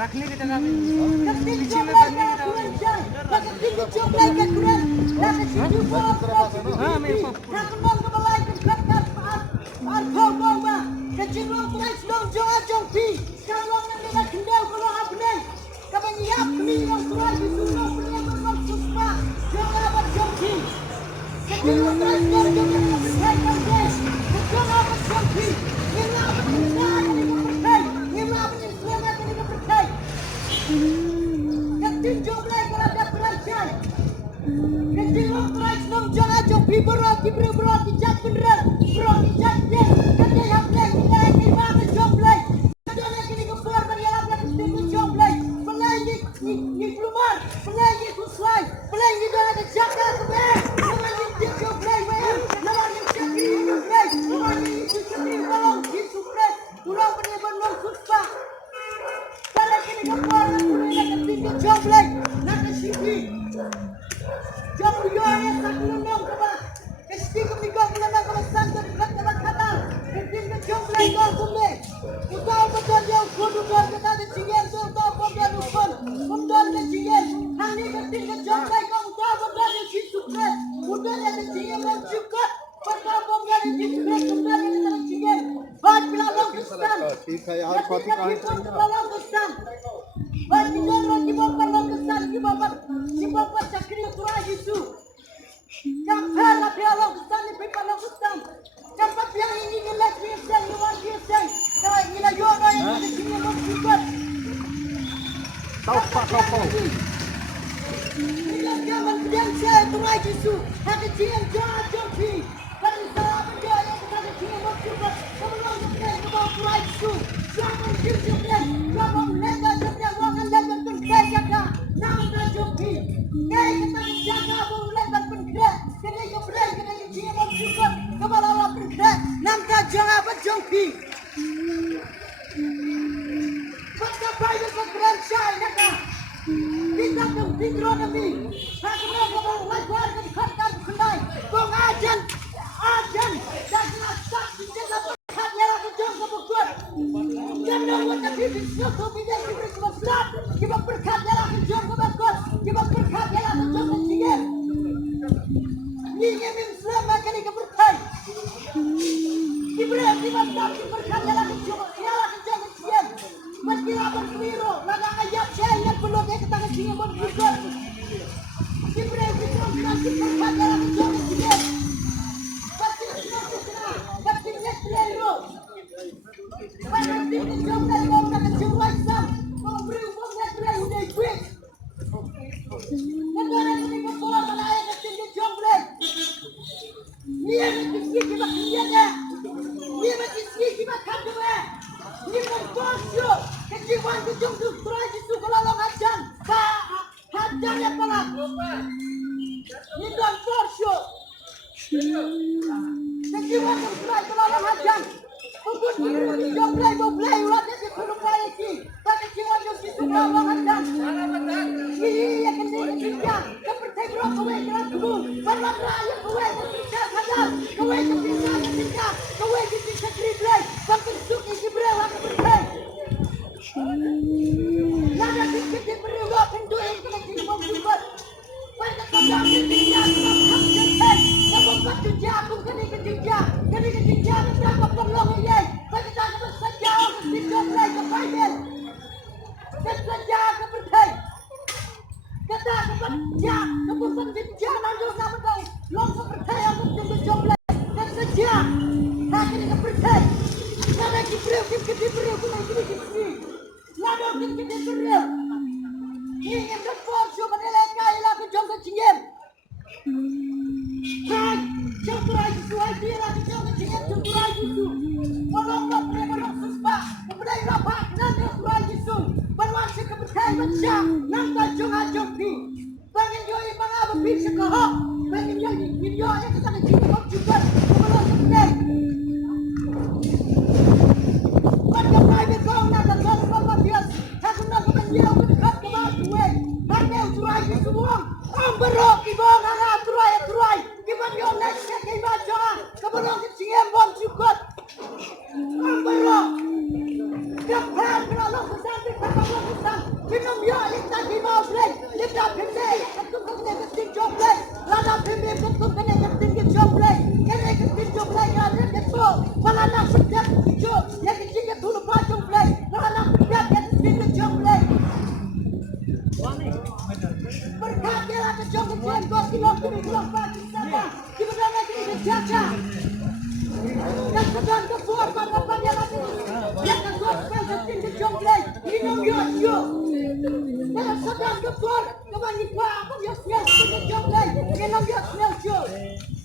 रखने की जगह पे पीछे में करने की जगह हाँ मेरे को ठीक है यार copy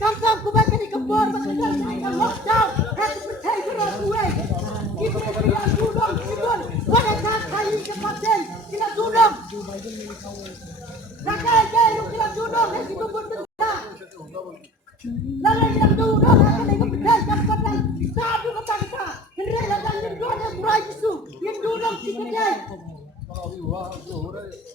Sometimes go back and you can board, but sometimes you locked down. Have to protect it all the way. Keep it in your dudong, dudong. What a time kali kepaten, kita dudong. Rakai jaya, kita dudong, kita dudong. Lalu kita dudong, kita ikut petai, kita satu kata kita. Henry ladan dudong yang berai Yesus, yang dudong sikit jaya.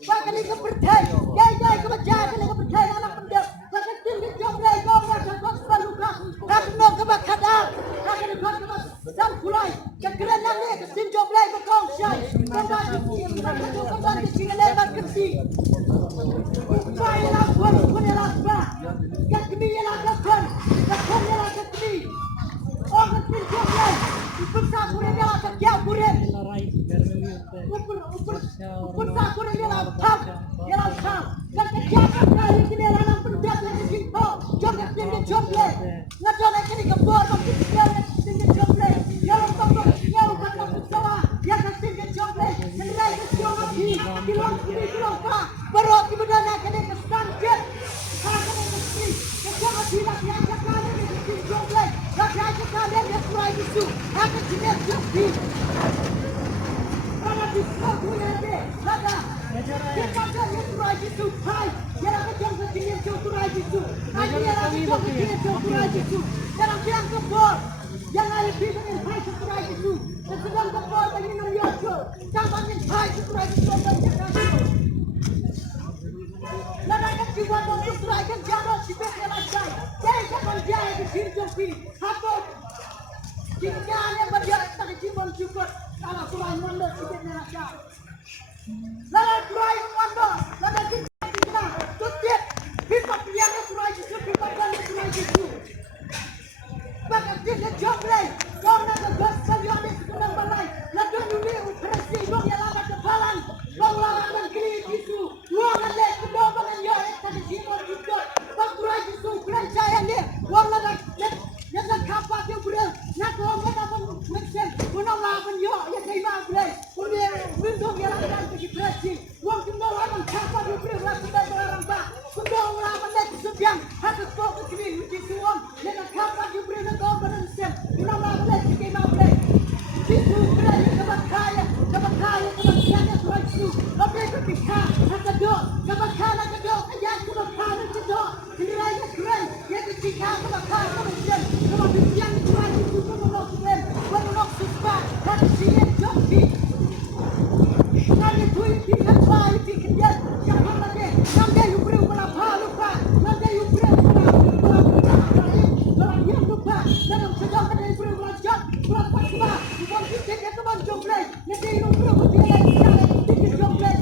Bahkan ikut petai, jaya kebaca, kita ikut petai anak pendek. Bahkan tinggi jom lagi, kau akan kau selalu kau. Aku nak kebak kadal, aku nak kebak sam kulai. Kekeren nanti kesin jom lagi berkau syai. Kau dah disini lebar kesi. Upaya lah pun lah bah. Kekmi lah kekon lah kekmi. Oh kesin jom lagi. Upur sakuran dia lah kekiau kuren. Upur sakuran dia lah tam, dia lah tam. Kekiau kekali kini lah nak pendat lagi jimpo. Jom kesin dia jom lagi. Ngajol lagi ni kebor makin dia kesin dia jom lagi. Yang tembok yang kata pesawat yang kesin dia jom lagi. Henry kesin lagi. Bilang kini bilang kah. Baru kita berdana kini kesan jet. Kalau kini kesin, kesin lagi lagi yang kekali ni kesin jom lagi. Lagi yang kekali dia kurai isu. Akan jenis jom lagi. Kalau disebut lagi, lagi. Kita jadi kurai isu. Hai, yang kejam kesin jom kurai isu. Hai, yang kejam kesin jom kurai isu. Jangan bilang kebor. Jangan lebih dengan hai kurai isu. Sedang kebor bagi nuyocol. Jangan dengan hai kurai isu bagi nuyocol. Ladakan jiwa dan Israel jangan sibuk melacai. Jangan jaya di sini jopi. Apa? Jika yang berjaya tak jiwa cukup. Kalau Quran mandor sibuk melacai. Lalu Quran mandor. Lalu kita tutup. Kita yang Quran itu kita yang Quran itu. Bahkan dia jomblay. Kau nak berdosa yang ada sedang balai. Lalu ini operasi kau yang lama kepalan. Kau lama kiri itu. Wang ada kedua badan yang ada jiwa juga. Quran itu Quran saya ni. Wang ada yang kapal dia boleh. Nak kau mana pun macam. Punang lawan yo yang terima boleh. Boleh mendung yang ada pergi operasi. Wang kena lawan kapal dia boleh. Wang kena orang tak. Kena lawan lagi sebiang. Harus kau kiri mesti tuan. Yang kapal dia boleh nak kau badan sem. Punang lawan lagi terima boleh. Itu boleh kebakaya. Quran itu. Apa yang kita kedua, kebakaran kedua, yang kebakaran kedua, kiranya keren, yang ketiga kebakaran kemudian, kemudian Quran itu menolak susah, hati sini joki. Nanti tu itu apa itu kemudian, jangan lagi, nanti yubri melapa lupa, nanti yubri lupa, dalam sedang ada yubri melajak, berapa cuma, bukan kita yang teman jomblay, nanti yubri berjalan sedikit jomblay.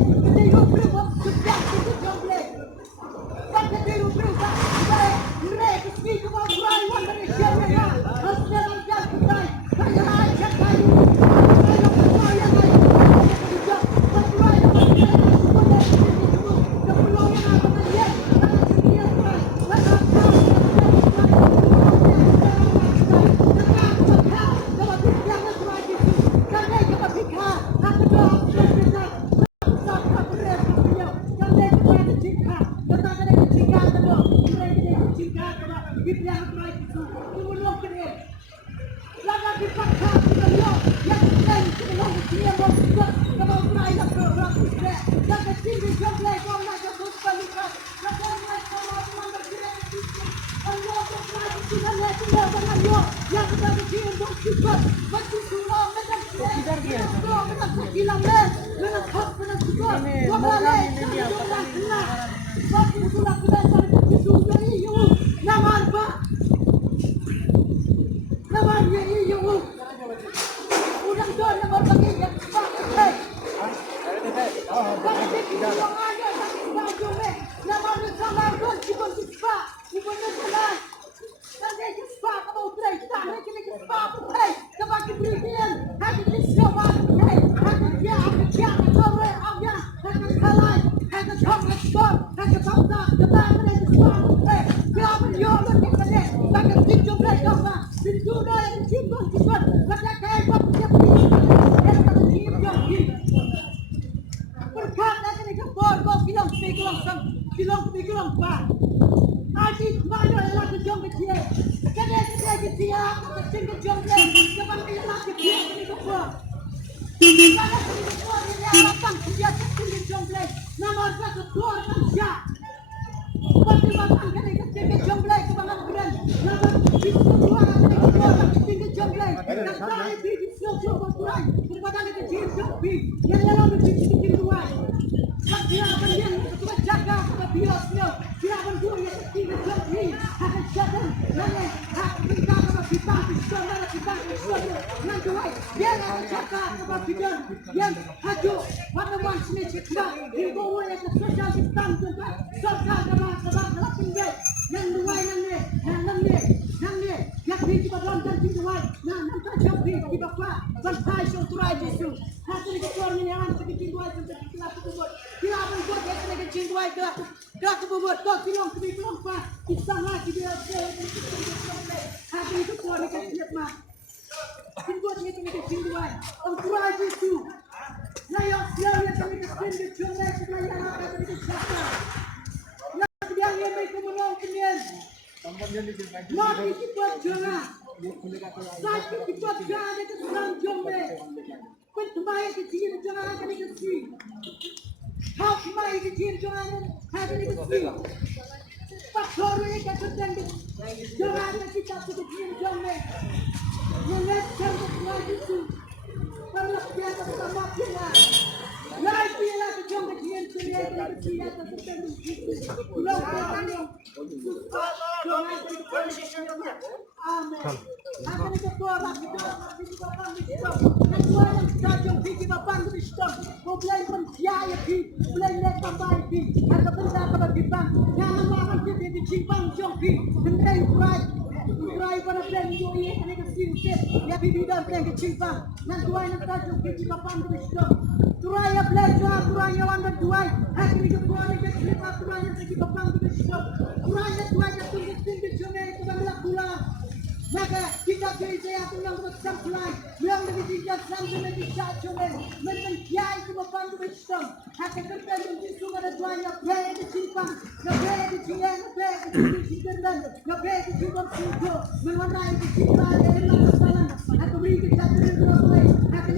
Hey, ini ke bor kau bilang bilang sam bilang pak. Adik mana yang ke jom kecil. Kada kada kecil ke jom le. Jangan bilang kecil ini ke bor. Kada ini ke bor ini apa dia ke jom le. Nama satu bor kan dia. Pasti makan kada ke jom le ke bang keren. Nama itu dua ke bor ke jom le. Dan tadi di jom kurang. Daripada kecil jom yang lalu di kecil dua. Dia akan yang kita jaga kita bilasnya. Dia akan dua yang ketiga jadi akan jaga nanti kita akan kita saudara kita saudara nanti dia akan jaga kita bidan yang haju pada wansi kita ibu yang sosial sistem kita sosial sama tinggal yang dua nanti yang di kita dalam di dua nanti jadi kita apa bantai surai Yesu hati kita orang yang sedikit dua sedikit kita kita akan buat yang sedikit dua kita buat kau bilang apa kita lagi dia hati itu keluar dari siap mah buat yang sedikit dua orang Yesu nah yang sedikit dua sebenarnya yang apa sedikit siapa yang dia mereka menolong kalian Mari kita jangan sakit kita jangan itu dalam jombe pentemai kecil jangan akan dikasih hak mai kecil jangan akan dikasih faktor ini kita jangan kita kecil jombe melecehkan Tuhan itu karena biasa sama kita lagi lagi jombe kecil kecil atas tertentu Amen. Akan ketua kita yang tajam fikir bapak Kristus, mulai menjaya di, mulai tambah di, ada benda apa kita, yang akan kita dicimpang jombi, mengenai kurai pada plan joi yang kasih ya bidang plan dicimpang, dan dua yang tajam fikir bapak Kristus, kurai ya belajar, kurai yang anda dua, akan ketua yang kita kurai yang fikir bapak Kristus, kurai yang dua yang tinggi jombi kita melakukan. Maka kita jadi aku yang bersampai, yang lebih tinggi sampai lebih jauh menjadi kebapan Kristus. Akan terkait di sungai Tuhan yang berada di simpang, yang berada di jalan, yang berada di jalan, yang berada di surga, mewarnai kehidupan yang dalam kesalahan. Aku beri kita terus akan